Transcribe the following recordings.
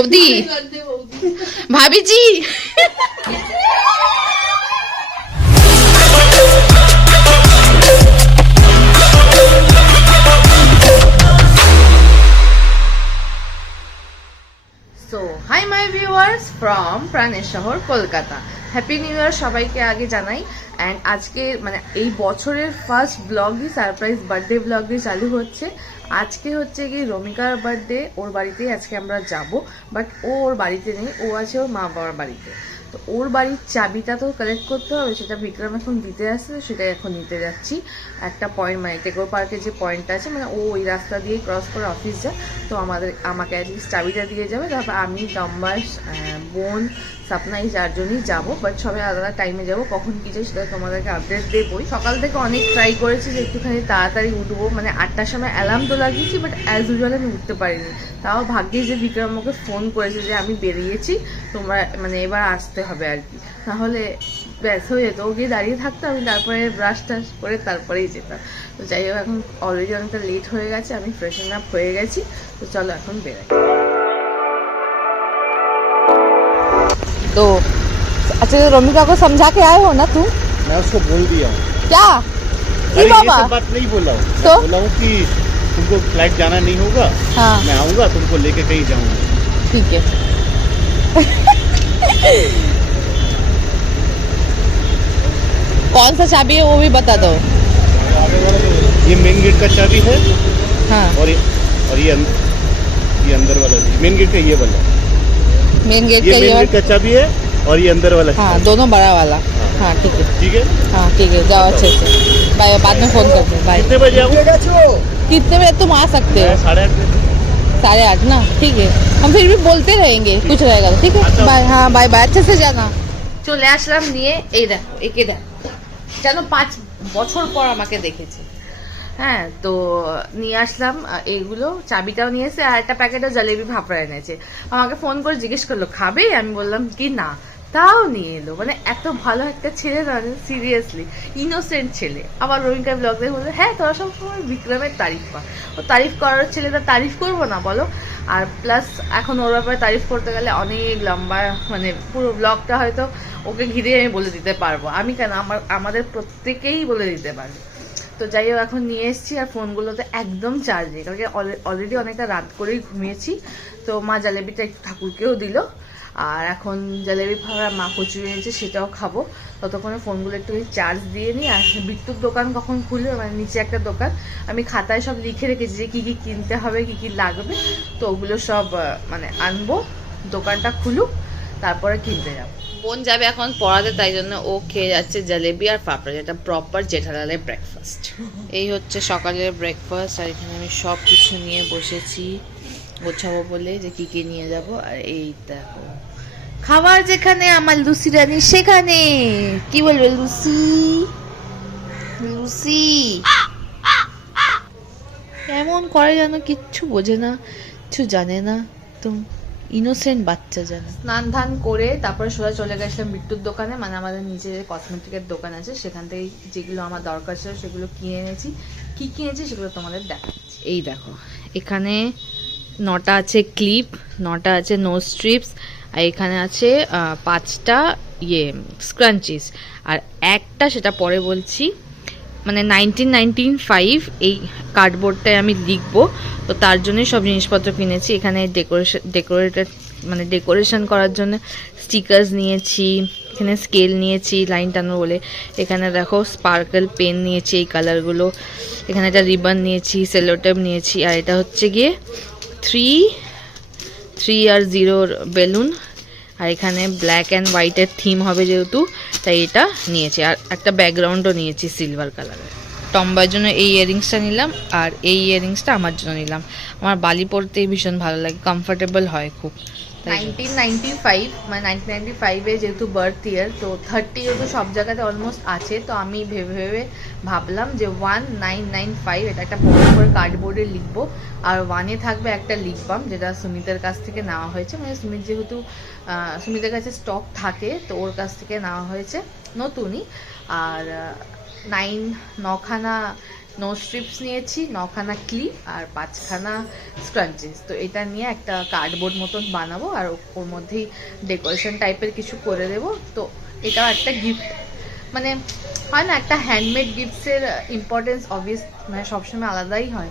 বৌদি ভাবিজি so hi my viewers from প্রাণের শহর কলকাতা। হ্যাপি নিউ ইয়ার সবাইকে আগে জানাই। অ্যান্ড আজকে মানে এই বছরের ফার্স্ট ব্লগই সারপ্রাইজ বার্থডে ব্লগ দিয়ে চালু হচ্ছে। আজকে হচ্ছে কি রমিকার বার্থডে, ওর বাড়িতেই আজকে আমরা যাব। বাট ও ওর বাড়িতে নেই, ও আছে ওর মা বাবার বাড়িতে। তো ওর বাড়ির চাবিটা তো কালেক্ট করতে হবে, সেটা বিক্রম এখন দিতে আসছে, সেটা এখন নিতে যাচ্ছি। একটা পয়েন্ট মানে টেকো পার্কে যে পয়েন্টটা আছে, মানে ও ওই রাস্তা দিয়েই ক্রস করে অফিস যায়। তো আমাকে অ্যাটলিস্ট চাবিটা দিয়ে যাবে। তারপর আমি দম্বাস বোন সাপনাই চারজনই যাবো। বাট সবাই আলাদা টাইমে যাবো, কখন কী যায় সেটা তোমাদেরকে আপডেট দেবোই। সকাল থেকে অনেক ট্রাই করেছি যে একটুখানি তাড়াতাড়ি উঠবো, মানে 8টার সময় অ্যালার্ম তো লাগিয়েছি, বাট অ্যাজ ইউজুয়াল আমি উঠতে পারিনি। তাও ভাগ্যে যে বিক্রম আমাকে ফোন করেছে যে আমি বেরিয়েছি, তোমরা মানে এবার আসতে হবে আর কি, তাহলে ব্যাস হয়ে যেত। ও গিয়ে দাঁড়িয়ে থাকতো, আমি তারপরে ব্রাশ টাশ করে তারপরেই যেতাম। তো যাই হোক, এখন অলরেডি অনেকটা লেট হয়ে গেছে, আমি ফ্রেশন আপ হয়ে গেছি। তো চলো এখন বেরাই। तो अच्छा, रोमिका को समझा के आए हो ना तुम? मैं उसको बोल दिया हूँ। क्या? अरे ये बाबा सब बात नहीं बोला हूँ। तो बोला हूँ कि तुमको फ्लाइट जाना नहीं होगा। हाँ मैं आऊँगा, तुमको लेके कहीं जाऊँगा। ठीक है। कौन सा चाबी है वो भी बता दो। ये मेन गेट का चाबी है। हाँ और ये अंदर वाला मेन गेट का ये वाला। मेन गेट ये का मेन गेट का चाबी है और ये अंदर वाला। हाँ दोनों बड़ा वाला। हाँ ठीक है ठीक है। हाँ ठीक है, जाओ अच्छे से। बाय, बाद में फोन करते हैं। बाय। कितने बजे आऊँ? कितने बजे तुम आ सकते हो? 8:30 बजे। 8:30 ना, ठीक है। हम फिर भी बोलते रहेंगे, कुछ रहेगा तो ठीक है। बाय। हाँ बाय बाय, अच्छे से जाना। চলে আসলাম নিয়ে, এই দেখো একে দেখো, যেন 5 বছর পর আমাকে দেখেছে। হ্যাঁ, তো নিয়ে আসলাম এইগুলো, চাবিটাও নিয়ে এসে আর একটা প্যাকেটও জলেবি ভাপড়া এনেছে। আমাকে ফোন করে জিজ্ঞেস করলো খাবে, আমি বললাম কি না, তাও নিয়ে এলো। মানে এত ভালো একটা ছেলে না, সিরিয়াসলি ইনোসেন্ট ছেলে। আবার রবিকার ব্লগ দেখে বললো হ্যাঁ তোরা সবসময় বিক্রমের তারিফ কর, ও তারিফ করার ছেলে, তার তারিফ করবো না বলো? আর প্লাস এখন ওর ব্যাপারে তারিফ করতে গেলে অনেক লম্বা, মানে পুরো ব্লগটা হয়তো ওকে ঘিরে আমি বলে দিতে পারবো। আমি কেন, আমাদের প্রত্যেকেই বলে দিতে পারবো। তো যাই হোক, এখন নিয়ে এসেছি। আর ফোনগুলোতে একদম চার্জে, কারণ অলরেডি অনেকটা রাত করেই ঘুমিয়েছি। তো মা জালেবিটা একটু ঠাকুরকেও দিল। আর এখন জালেবি খাওয়ার মা কচুরি এনেছে, সেটাও খাবো। ততক্ষণে ফোনগুলো একটু চার্জ দিয়ে নিই। আর বিদ্যুৎ দোকান কখন খুলবে, মানে নিচে একটা দোকান, আমি খাতায় সব লিখে রেখেছি যে কী কী কিনতে হবে, কী কী লাগবে। তো ওগুলো সব মানে আনবো, দোকানটা খুলুক তারপরে কিনতে যাবো। বোন যাবে এখন পড়াতে, তাই জন্য ও খেয়ে যাচ্ছে জলেবি আর পাপড়া, যেটা প্রপার জেঠালালের ব্রেকফাস্ট। এই হচ্ছে সকালের ব্রেকফাস্ট। আর এখানে আমি সব কিছু নিয়ে বসেছি গোছাবো বলে, যে কি কি নিয়ে যাব। আর এই দেখো খাবার যেখানে, আমার লুসি রানী সেখানে। কি বলবে লুসি? লুসি কেমন করে যেন, কিচ্ছু বোঝে না, কিছু জানে না, তো ইনোসেন্ট বাচ্চা যেন। স্নান ধান করে তারপরে সোজা চলে গেছিলাম বিদ্যুৎ দোকানে, মানে আমাদের নিজের কসমেটিকের দোকান আছে, সেখান থেকে যেগুলো আমার দরকার ছিল সেগুলো কিনে এনেছি। কি কিনেছি সেগুলো তোমাদের দেখাচ্ছি। এই দেখো, এখানে 9টা আছে ক্লিপ, 9টা আছে নোজ স্ট্রিপস, আর এখানে আছে 5টা স্ক্রাঞ্চিস, আর একটা সেটা পরে বলছি, মানে 1995 এই কার্ডবোর্ডটায় আমি লিখবো, তো তার জন্যই সব জিনিসপত্র কিনেছি। এখানে ডেকোরেশন করার জন্য স্টিকার্স নিয়েছি, এখানে স্কেল নিয়েছি লাইন টানো বলে, এখানে দেখো স্পার্কেল পেন নিয়েছি এই কালারগুলো, এখানে একটা রিবন নিয়েছি, সেলোটেপ নিয়েছি, আর এটা হচ্ছে গিয়ে 3 আর 0 বেলুন। আর এখানে ব্ল্যাক অ্যান্ড হোয়াইটের থিম হবে যেহেতু, তাই এটা নিয়েছি। আর একটা ব্যাকগ্রাউন্ডও নিয়েছি সিলভার কালারের। টম্বার জন্য এই ইয়াররিংসটা নিলাম, আর এই ইয়াররিংসটা আমার জন্য নিলাম। আমার বালি পরতেই ভীষণ ভালো লাগে, কমফোর্টেবল হয় খুব। 1995 মানে 1995-এ যেহেতু বার্থ ইয়ার, তো 30 যেহেতু সব জায়গাতে অলমোস্ট আছে, তো আমি ভেবে ভাবলাম যে 1995 এটা একটা বড় করে কার্ডবোর্ডে লিখবো। আর 1-এ থাকবে একটা লিপ বাম, যেটা সুমিতের কাছ থেকে নেওয়া হয়েছে, মানে সুমিত যেহেতু সুমিতের কাছে স্টক থাকে, তো ওর কাছ থেকে নেওয়া হয়েছে নতুনই। আর 9খানা নোজ স্ট্রিপস নিয়েছি, 9খানা ক্লিপ আর 5খানা স্ক্রাঞ্চিস। তো এটা নিয়ে একটা কার্ডবোর্ড মতন বানাবো আর ওর মধ্যেই ডেকোরেশন টাইপের কিছু করে দেবো। তো এটাও একটা গিফট, মানে হয় না একটা হ্যান্ডমেড গিফটসের ইম্পর্টেন্স অবভিয়াস মানে সবসময় আলাদাই হয়,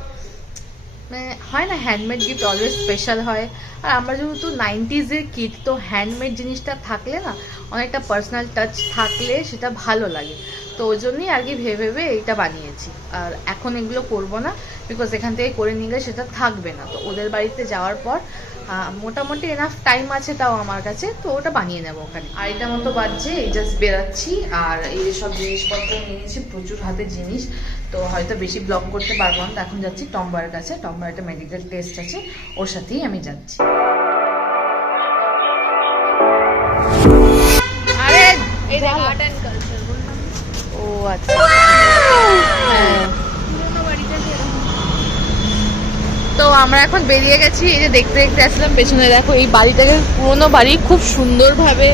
মানে হয় না হ্যান্ডমেড গিফট অলওয়েজ স্পেশাল হয়। আর আমরা যেহেতু 90s-এর কিড, তো হ্যান্ডমেড জিনিসটা থাকলে না অনেকটা পার্সোনাল টাচ থাকলে সেটা ভালো লাগে। তো ওই জন্যই আর কি ভেবে এটা বানিয়েছি। আর এখন এগুলো করব না, বিকজ এখান থেকে করে নিয়ে গেলে সেটা থাকবে না। তো ওদের বাড়িতে যাওয়ার পর মোটামুটি এনাফ টাইম আছে তাও আমার কাছে, তো ওটা বানিয়ে নেবো ওখানে। আর এটা মতো বাজছে, এই জাস্ট বেরাচ্ছি আর এই সব জিনিসপত্র নিয়েছি, প্রচুর হাতে জিনিস। তো হয়তো বেশি ব্লগ করতে পারবো না, তো এখন যাচ্ছি টম্বার কাছে। টম্বার একটা মেডিকেল টেস্ট আছে, ওর সাথেই আমি যাচ্ছি। আরে এই দেখ আর্ট এন্ড কালচার। ও আচ্ছা, হ্যাঁ। তো আমরা এখন বেরিয়ে গেছি, এই যে দেখতে দেখতে আসলাম পেছনে দেখো এই বাড়িটাকে, পুরোনো বাড়ি, খুব সুন্দরভাবে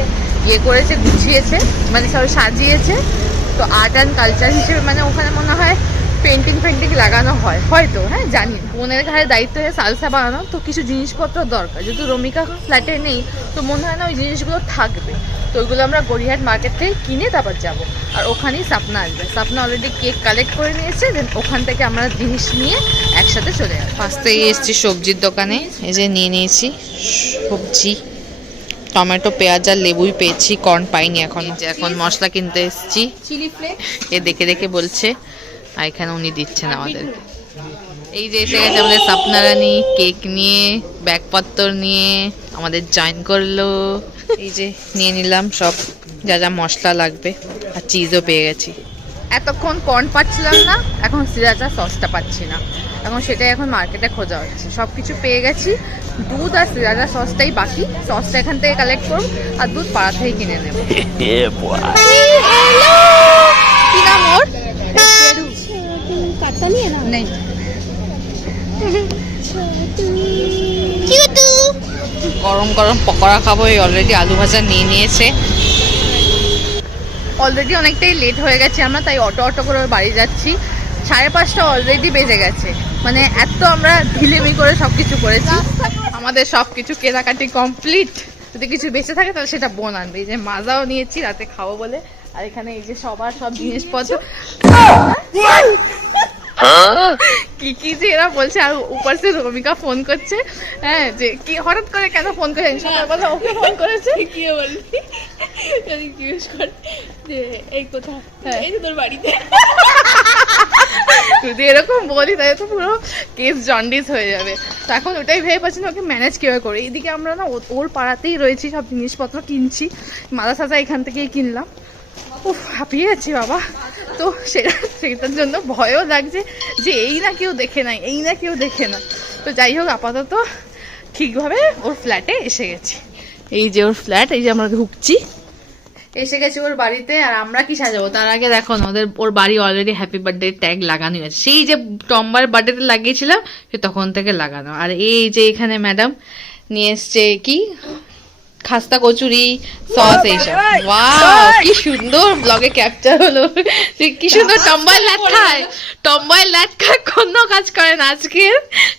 ইয়ে করেছে, গুছিয়েছে, মানে সব সাজিয়েছে। তো আর্ট অ্যান্ড কালচার হিসেবে মানে ওখানে মনে হয় পেন্টিং লাগানো হয় হয়তো, হ্যাঁ জানি না। বোনের ঘাড়ে দায়িত্ব হয়ে সালসা বানানো, তো কিছু জিনিসপত্র দরকার, যেহেতু রমিকা ফ্ল্যাটে নেই তো মনে হয় না ওই জিনিসগুলো থাকবে। তো ওইগুলো আমরা গড়িয়াহাট মার্কেট থেকে কিনে তারপর যাব। আর ওখানেই সাপনা আসবে, সাপনা অলরেডি কেক কালেক্ট করে নিয়েছে, দেন ওখান থেকে আমরা জিনিস নিয়ে একসাথে চলে যাবো। ফার্স্টেই এসেছি সবজির দোকানে, এই যে নিয়ে নিয়েছি সবজি, টমেটো, পেঁয়াজ আর লেবুই পেয়েছি, কর্ন পাইনি এখনো। এখন মশলা কিনতে এসেছি, চিলি ফ্লেক্স এ দেখে দেখে বলছে, আর এখানে উনি দিচ্ছেন আমাদের। এই যে এসে গেছে আমাদের সাপনা রানী, কেক নিয়ে ব্যাগপত্র নিয়ে আমাদের জয়েন করলো। এই যে নিয়ে নিলাম সব যা যা মশলা লাগবে, আর চিজও পেয়ে গেছি। এতক্ষণ কর্ন পাচ্ছিলাম না, এখন সিরাচা সসটা পাচ্ছি না, এখন সেটাই এখন মার্কেটে খোঁজা হচ্ছে। সব কিছু পেয়ে গেছি, দুধ আর সিরাচা সসটাই বাকি। সসটা এখান থেকে কালেক্ট করব আর দুধ পাড়া থেকে কিনে নেব। কি নাম ওর? নেই গরম গরম পকোড়া খাবো। এই অলরেডি আলু ভাজা নিয়ে নিয়েছে। অলরেডি অনেকটাই লেট হয়ে গেছে আমরা, তাই অটো করে বাড়ি যাচ্ছি। 5:30 অলরেডি বেজে গেছে, মানে এত আমরা ঢিলেমি করে সবকিছু করেছি। আমাদের সবকিছু কেনাকাটি কমপ্লিট। যদি কিছু বেঁচে থাকে তাহলে সেটা বোন আনবে। এই যে মাজাও নিয়েছি রাতে খাবো বলে। আর এখানে এই যে সবার সব জিনিসপত্র কি কি যে এরা বলছে, আর উপর সে রমিকা ফোন করছে, হ্যাঁ যে কি হঠাৎ করে কেন ফোন করে, সকালবেলা ওকে ফোন করেছে, কি বলবি যদি জিজ্ঞেস করে যে এই কোথায়, এই তো তোর বাড়িতে। যদি এরকম বলি তাহলে তো পুরো কেস জন্ডিস হয়ে যাবে। তো এখন ওটাই ভেবে পাচ্ছি না ওকে ম্যানেজ কীভাবে করে। এইদিকে আমরা না ওর পাড়াতেই রয়েছি, সব জিনিসপত্র কিনছি, মাদা সাজা এখান থেকেই কিনলাম। উফ হাঁপিয়ে যাচ্ছি বাবা। তো সেটার জন্য ভয়ও লাগছে যে এই না কেউ দেখে না। তো যাই হোক, আপাতত ঠিকভাবে ওর ফ্ল্যাটে এসে গেছি। এই যে ওর ফ্ল্যাট, এই যে আমরা ঢুকছি, এসে গেছি ওর বাড়িতে। আর আমরা কি সাজাবো তার আগে দেখো না, ওর বাড়ি অলরেডি হ্যাপি বার্থডে ট্যাগ লাগানো আছে, সেই যে টম্বার বার্থডেতে লাগিয়েছিলাম সে তখন থেকে লাগানো। আর এই যে এখানে ম্যাডাম নিয়ে এসছে কি খাস্তা কচুরি, সস, এইসব। ওয়াও কি সুন্দর ব্লগে ক্যাপচার হলো, কি সুন্দর। টম্বাই ল্যাট খায় কোনো কাজ করে না আজকে।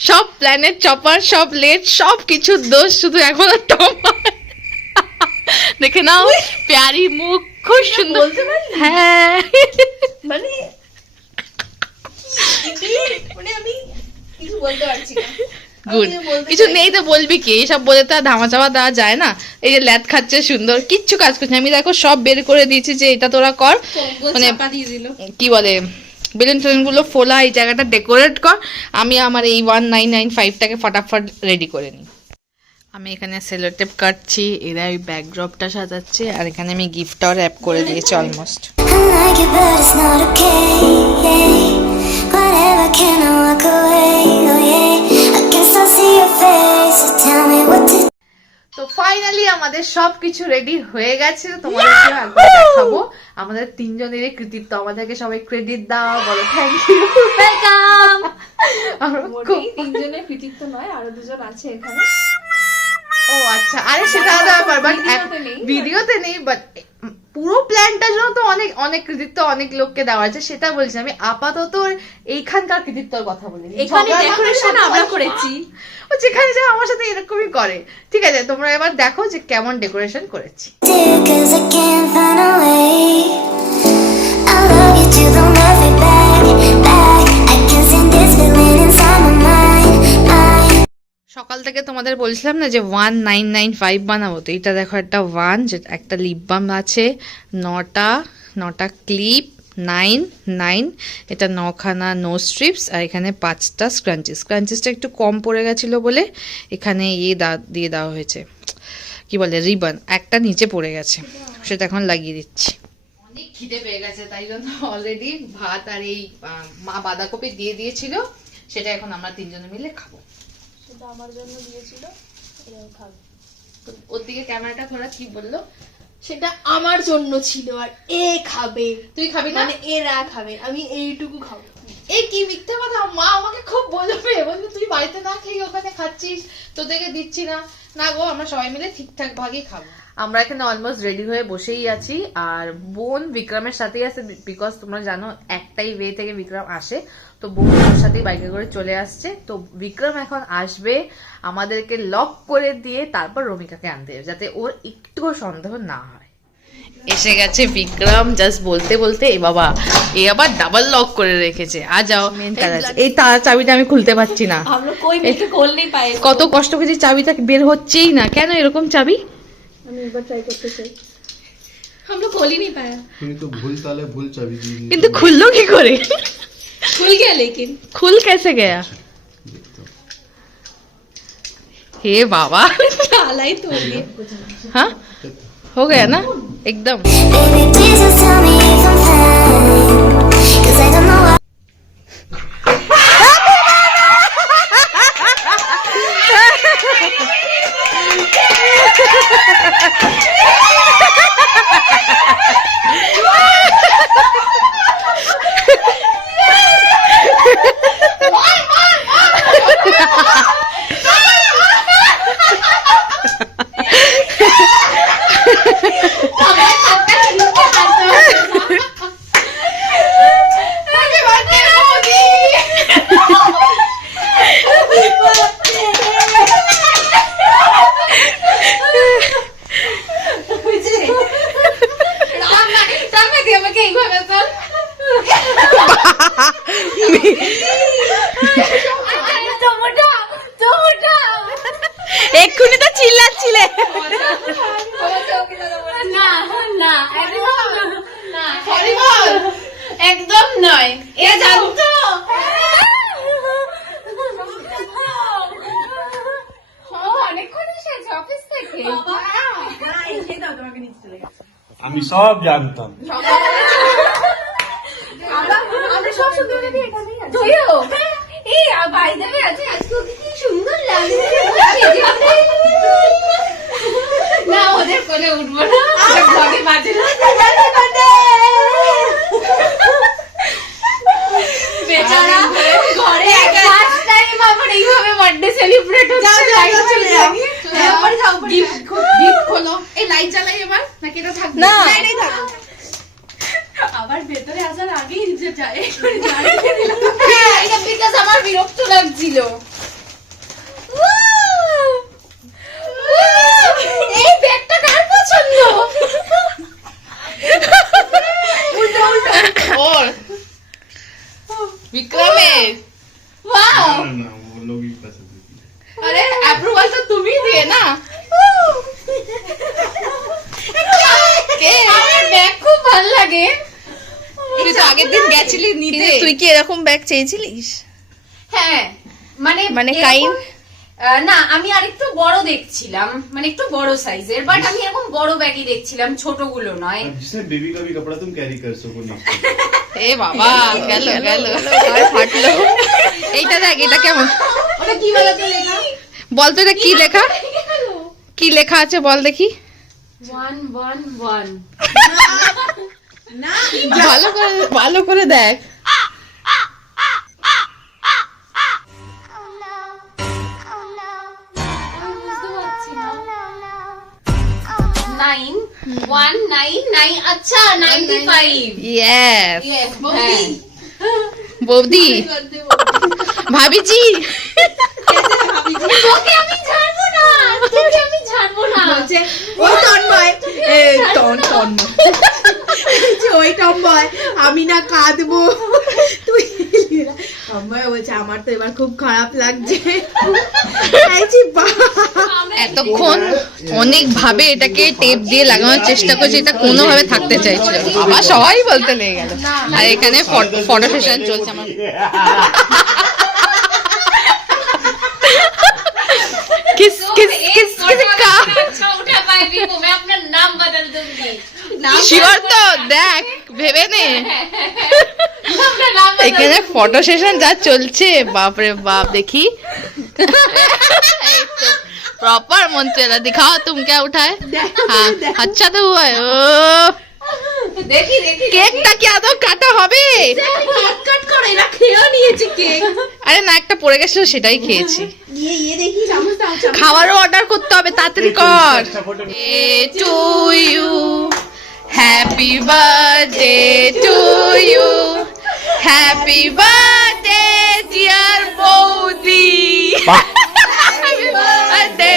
সব প্ল্যানেট চপার, সব লেট, সব কিছুর দোষ শুধু এখন টম্বাই। দেখে নাও প্যারি মুখ, খুব সুন্দর। হ্যাঁ মানে আমি কিছু বলতে পারছি না। গুড, কিছু নেই তো বলবি কি, এইসব বলে তো ধামা চাপা দেওয়া যায় না। এই যে ল্যাদ খাচ্ছে সুন্দর, কিচ্ছু কাজ করছে। আমি দেখো সব বের করে দিয়েছি যে এটা তোরা কর, মানে কি বলে বেলুন টেলুন গুলো ফোলা, এই জায়গাটা ডেকোরেট কর, আমি আমার এই 1995টাকে ফটাফট রেডি করে নিই। আমি এখানে সেলোটেপ কাটছি, এরা ওই ব্যাকড্রপটা সাজাচ্ছে, আর এখানে আমি গিফটটাও র্যাপ করে দিয়েছি অলমোস্ট। তো ফাইনালি আমাদের সবকিছু রেডি হয়ে গেছে, তোমাদেরকে একবার দেখাবো আমাদের তিনজনেরই কৃতিত্ব। আমাদেরকে সবাই ক্রেডিট দাও, বলো থ্যাংক ইউ। ওয়েলকাম। তিনজনের কৃতিত্ব নয়, আরো দুজন আছে এখানে। ও আচ্ছা, আরে সেটা আলাদা ব্যাপার, বাট ভিডিওতে নেই, বাট পুরো প্ল্যানটার জন্য তো অনেক অনেক কৃতিত্ব অনেক লোককে দেওয়া আছে, সেটা বলছি না। আমি আপাতত এইখানকার কৃতিত্বর কথা বলি। এখানে ডেকোরেশন আমরা করেছি, ও যেখানে যা আমার সাথে এরকমই করে। ঠিক আছে, তোমরা এবার দেখো যে কেমন ডেকোরেশন করেছি। Cause I can't find a way. I love you till don't love me back. I can send this feeling inside my mind. সকাল থেকে তোমাদের বলছিলাম না যে 1995 বানাবো, তো এটা দেখো একটা 1, যেটা একটা লিপ বাম আছে, 9টা ক্লিপ, 9, এটা 9খানা নো স্ট্রিপস, আর এখানে 5টা স্ক্রাঞ্চিসটা একটু কম পড়ে গেছিলো বলে এখানে দিয়ে দেওয়া হয়েছে, কি বলে রিবন, একটা নিচে পড়ে গেছে, সেটা এখন লাগিয়ে দিচ্ছি। অনেক খিদে পেয়ে গেছে, তাই জন্য অলরেডি ভাত আর এই মা বাঁধাকপি দিয়ে দিয়েছিল, সেটা এখন আমরা 3 জনে মিলে খাবো। সেটা আমার জন্য দিয়েছিল, এরাও খাবে। ওর দিকে ক্যামেরাটা ঘোরা, কি বললো? সেটা আমার জন্য ছিল আর এ খাবে, তুই খাবি না? মানে এরা খাবে, আমি এইটুকু খাবো। এই কি মিথ্যে কথা, মা আমাকে খুব বলবে তুই বাড়িতে না খেয়ে ওখানে খাচ্ছিস, তোদেরকে দিচ্ছি না। না গো, আমরা সবাই মিলে ঠিকঠাক ভাগই খাবো। আমরা এখানে অলমোস্ট রেডি হয়ে বসেই আছি, আর বোন বিক্রমের সাথেই আছে, বিকজ তোমরা জানো একটাই ওয়ে থেকে বিক্রম আসে, তো বোন ওর সাথেই বাইকে করে চলে আসছে। তো বিক্রম এখন আসবে, আমাদেরকে লক করে দিয়ে তারপর রমিকাকে আনতে যাবে, যাতে ওর একটুও সন্দেহ না হয়। এসে গেছে বিক্রম, জাস্ট বলতে বলতে এ বাবা, এ আবার ডাবল লক করে রেখেছে। আ যাও, মেন কাজ আছে। এই চাবিটা আমি খুলতে পারছি না, আমরা কই মিলকে কোল নেই পায়ে। কত কষ্ট করেছি, চাবিটা বের হচ্ছেই না, কেন এরকম চাবি? আমি একবার ট্রাই করতে চাই। আমরা কোল ही नहीं पाया। তুমি তো ভুল তালে ভুল চাবি দিয়ে দিয়েছো। কিন্তু খুললো কি করে? खुल गया लेकिन। खुल कैसे गया? हे बाबा, ताला ही तोड़ दिया। हाँ हो गया ना एकदम। Baby, please just tell me if I'm fine. Cause I don't know what. এক্ষুনি তো চিল্লাচ্ছিলে। না না একদম নয়, এ জানতো। অনেকক্ষণ এসেছে অফিস থেকে। আমি সব জানতাম। আমরা সব শুনতে পেয়েছি এখানেই আছে। তুইও? এই বাই দ্য ওয়ে আজকে ওকে কি সুন্দর লাগছে। না ওদের কোলে উঠবো না, ঘরে বাজে না। বেচারা ঘরে ফার্স্ট টাইম আমার এইভাবে বার্থডে সেলিব্রেট হচ্ছে। লাইট চলে লাগিয়ে তারপরে যাও গিফট খোলো। এই লাইট জ্বালাই এবার নাকি এটা থাকবে? না লাইটই থাকবে। আবার ভেতরে আসার আগেই যে যায় জ্বালিয়ে দিলাম। হ্যাঁ, এটা বিকজ আমার বিরক্ত লাগছিল। এই ব্যাগটা কার পছন্দ? উল্টো উল্টো और विक्रमेर वाओ। না वो लोग ही पसंद है। अरे अप्रूवल तो तुम ही दिए ना। কে আমার ব্যাগ খুব ভালো লাগে। তুই তো আগের দিন গেছিলি নিতে, তুই কি এরকম ব্যাগ চেয়েছিলিস? হ্যাঁ মানে মানে এরকম- কাইন্ড না আমি আরেকটু বড় দেখছিলাম, মানে একটু বড় সাইজের, বাট আমি এরকম বড় ব্যাগই দেখছিলাম, ছোটগুলো নয়। अब जिसमें बेबी का भी कपड़ा तुम कैरी कर सको नहीं। এ বাবা, গেল গেল আর ফাটলো। এইটা দেখ, এটা কেমন ওটা কি বলতো লেখা? বল তো, এটা কি লেখা, কি লেখা আছে বল দেখি। 111 না ভালো করে দেখ। বুঝতে পারছি না। 919 99 अच्छा 95 यस यस বৌদি ভাবিজি তোকে আমি ছাড়বো না তোকে আমি ছাড়বো না বলছে ওই তন্ময় তন্ময় যে ওই তন্ময় আমি না কাঁদবো তুই তন্ময় বলছে আমার তো এবার খুব খারাপ লাগছে এতক্ষণ অনেক ভাবে এটাকে টেপ দিয়ে লাগানোর চেষ্টা করছে, এটা কোনোভাবে থাকতে চাইছিল, আবার সবাই বলতে লেগে গেল। আর এখানে ফটো সেশন চলছে আমার। किस किस किस किसका अच्छा उठा पाएगी वो मैं अपना नाम बदल दूंगी শিওর তো দেখ ভেবে নে। अपना नाम এখানে ফটো সেশন যা চলছে বাপরে বাপ, দেখি प्रॉपर मंत्रेला दिखाओ तुम क्या उठाए। हाँ अच्छा तो हुआ है। ओ देखी देखी কেকটা কি আদৌ কাটা হবে? কাট করে এরা খেয়েও নিয়েছে কেক আরে না, একটা পড়ে গেছিল সেটাই খেয়েছি। ইয়ে দেখি চামচ দাও চামচ খাবারও অর্ডার করতে হবে, তাড়াতাড়ি কর। To you happy birthday to you happy birthday dear বৌদি happy birthday.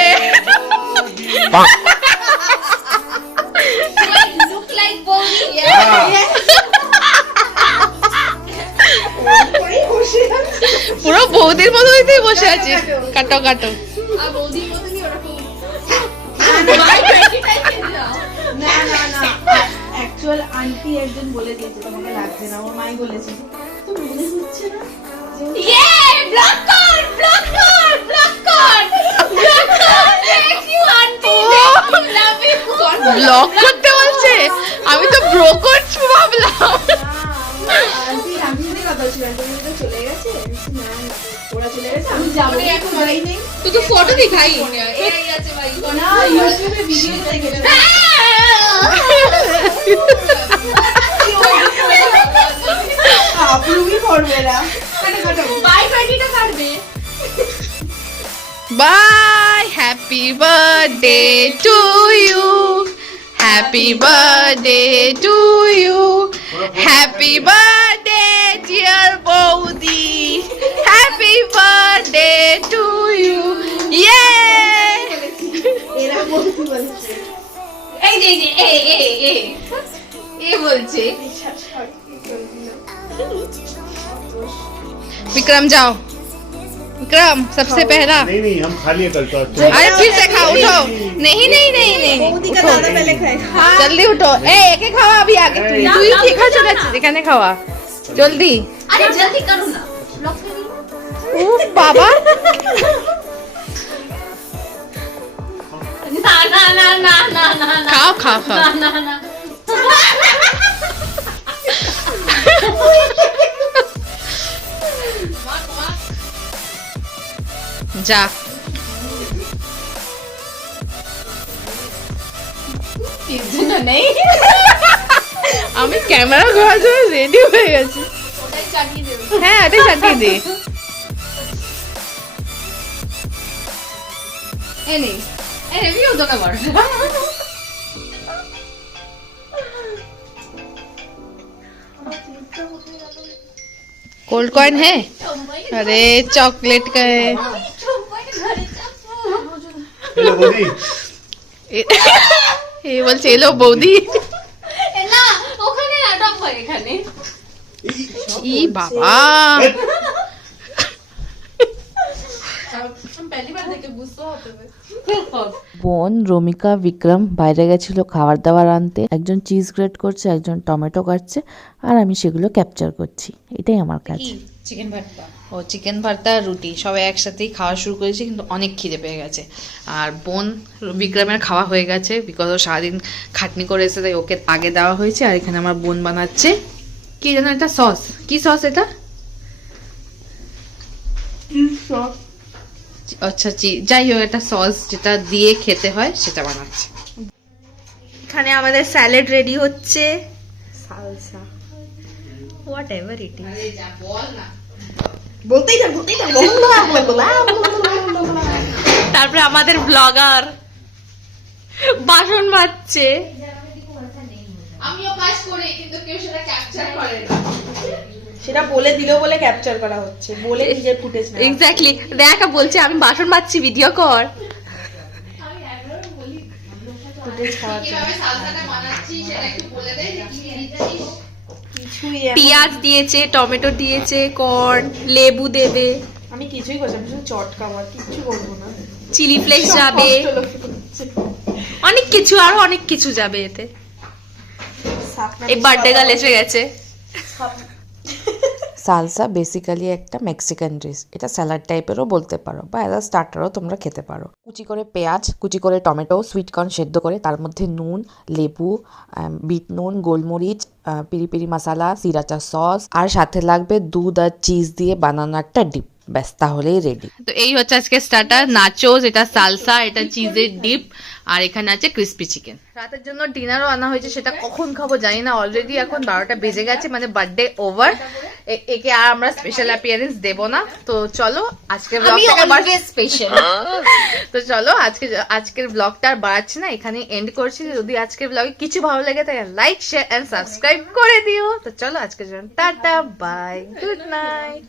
look like Bonnie পুরো বৌদির মতো তুই বসে আছিস। কাটো কাটো। আর বৌদির মতনই ওরকম না না না অ্যাকচুয়াল আন্টি একজন বলে দিয়েছে তোমাকে লাগছে না, ওর মাই বলেছে তো মনে হচ্ছে না ये ब्लॉक कर ब्लॉक कर ब्लॉक कर ब्लॉक कर thank you aunty love you blog করতে বলছে, আমি তো ব্রো করছি ভাবলাম। আন্টি সাথে কথা ছিল, তুমি তো চলে গেছে না না, ওরা চলে গেছে আমি যাবো এখন বাড়ি নেই तो तू फोटो दिखाई एआई আছে ভাই না ইউটিউবে ভিডিও দেখেছি আপনি করবে না কাটা কাটা বাই বাইটা কাটবে Bye, happy birthday to you. Happy birthday to you. Happy birthday, dear Bodhi. Happy birthday to you. Yay! এরা বলতে বলছে এই যে এই বলছে विक्रम जाओ। विक्रम सबसे पहला। नहीं नहीं हम खा लिए कल तो आज अरे फिर से खाओ, उठो। नहीं नहीं नहीं नहीं বৌদি কা उठो। দাদা পেলে খায় जल्दी उठो। ए एक एक खावा अभी आगे তুই কি খা চলে যাচ্ছিস, এখানে খাওয়া জলদি। আরে জলদি করো না ব্লক করি উফ বাবা, না না না না না না না খাও খাও খাও। না না যা পিছনে নেই আমি ক্যামেরা ঘোরার জন্য রেডি হয়ে গেছি। ওটাই চালিয়ে দেব হ্যাঁ এটাই চাটিয়ে দে। এনে এনে ভিউ দোকা বড় कोल्ड कॉइन है? अरे चॉकलेट का है। हेलो बोदी ये বলছে এলো বৌদি। না ওখানে নাটক হয় এখানে ই বাবা, বোন রমিকা বিক্রম বাইরে গেছিল খাবার দাবার আনতে, একজন চিজ গ্রেট করছে, একজন টমেটো কাটছে, আর আমি সেগুলো ক্যাপচার করছি। এটাই আমার কাজ। চিকেন ভর্তা ও চিকেন ভর্তা রুটি সবাই একসাথেই খাওয়া শুরু করেছি, কিন্তু অনেক খিদে পেয়ে গেছে। আর বোন বিক্রমের খাওয়া হয়ে গেছে, বিকজ ও সারাদিন খাটনি করে এসে, তাই ওকে আগে দেওয়া হয়েছে। আর এখানে আমার বোন বানাচ্ছে কি জানো এটা সস, কি সস এটা? আচ্ছা যাই হোক, একটা সস যেটা দিয়ে খেতে হয় সেটা বানাচ্ছে। এখানে আমাদের স্যালাড রেডি হচ্ছে, salsa what ever it is বলতেই থাক তারপরে আমাদের ব্লগার বাসন মাজছে। কাজ করে কিন্তু কেউ সেটা ক্যাপচার করে না। সেটা বলে দিল বলে ক্যাপচার করা হচ্ছে, বলে নিজের ফুটেজ না। এক্স্যাক্টলি, দেখ বলছে আমি বাসন মাজছি, ভিডিও কর। ফুটেজ খাওয়ার জন্য কিভাবে সালসাটা বানাচ্ছি সেটা একটু বলে দে যে কি দিচ্ছিস। কিছুই পেঁয়াজ দিয়েছে, টমেটো দিয়েছে, কর্ন, লেবু দেবে, আমি কিছুই করছি, আমি শুধু চটকাবো আর কিচ্ছু করবো না। চিলি ফ্লেক্স যাবে, কষ্ট লক্ষ্য করছে। অনেক কিছু, আরো অনেক কিছু যাবে এতে। সাপনা এই বার্থডে গাল এসে গেছে। সালসা বেসিক্যালি একটা মেক্সিকান ডিশ, এটা স্যালাড টাইপেরও বলতে পারো বা এরা স্টার্টারও তোমরা খেতে পারো। কুচি করে পেঁয়াজ, কুচি করে টমেটো, সুইট কর্ন সেদ্ধ করে তার মধ্যে নুন, লেবু, বিট নুন, গোলমরিচ, পিরি পিরি মশলা, সিরাচা সস, আর সাথে লাগবে দুধ আর চিজ দিয়ে বানানো একটা ডিপ। ব্যাস, তাহলেই রেডি। তো এই হচ্ছে আজকে স্টার্টার, নাচোস, এটা সালসা, এটা চিজের ডিপ, আর এখানে আছে ক্রিস্পি চিকেন। রাতের জন্য ডিনারও আনা হয়েছে, সেটা কখন খাবো জানি না। অলরেডি এখন 12টা বেজে গেছে, মানে বার্থডে ওভার। একে আর আমরা স্পেশাল অ্যাপিয়ারেন্স দেব না। তো চলো আজকের ব্লগটাকে স্পেশাল। তো চলো আজকের ব্লগটা আর বাড়াচ্ছি না, এখানে এন্ড করছি। যদি আজকের ব্লগে কিছু ভালো লাগে তাহলে লাইক, শেয়ার এন্ড সাবস্ক্রাইব করে দিও। তো চলো আজকের জন্য টাটা, বাই, গুড নাইট।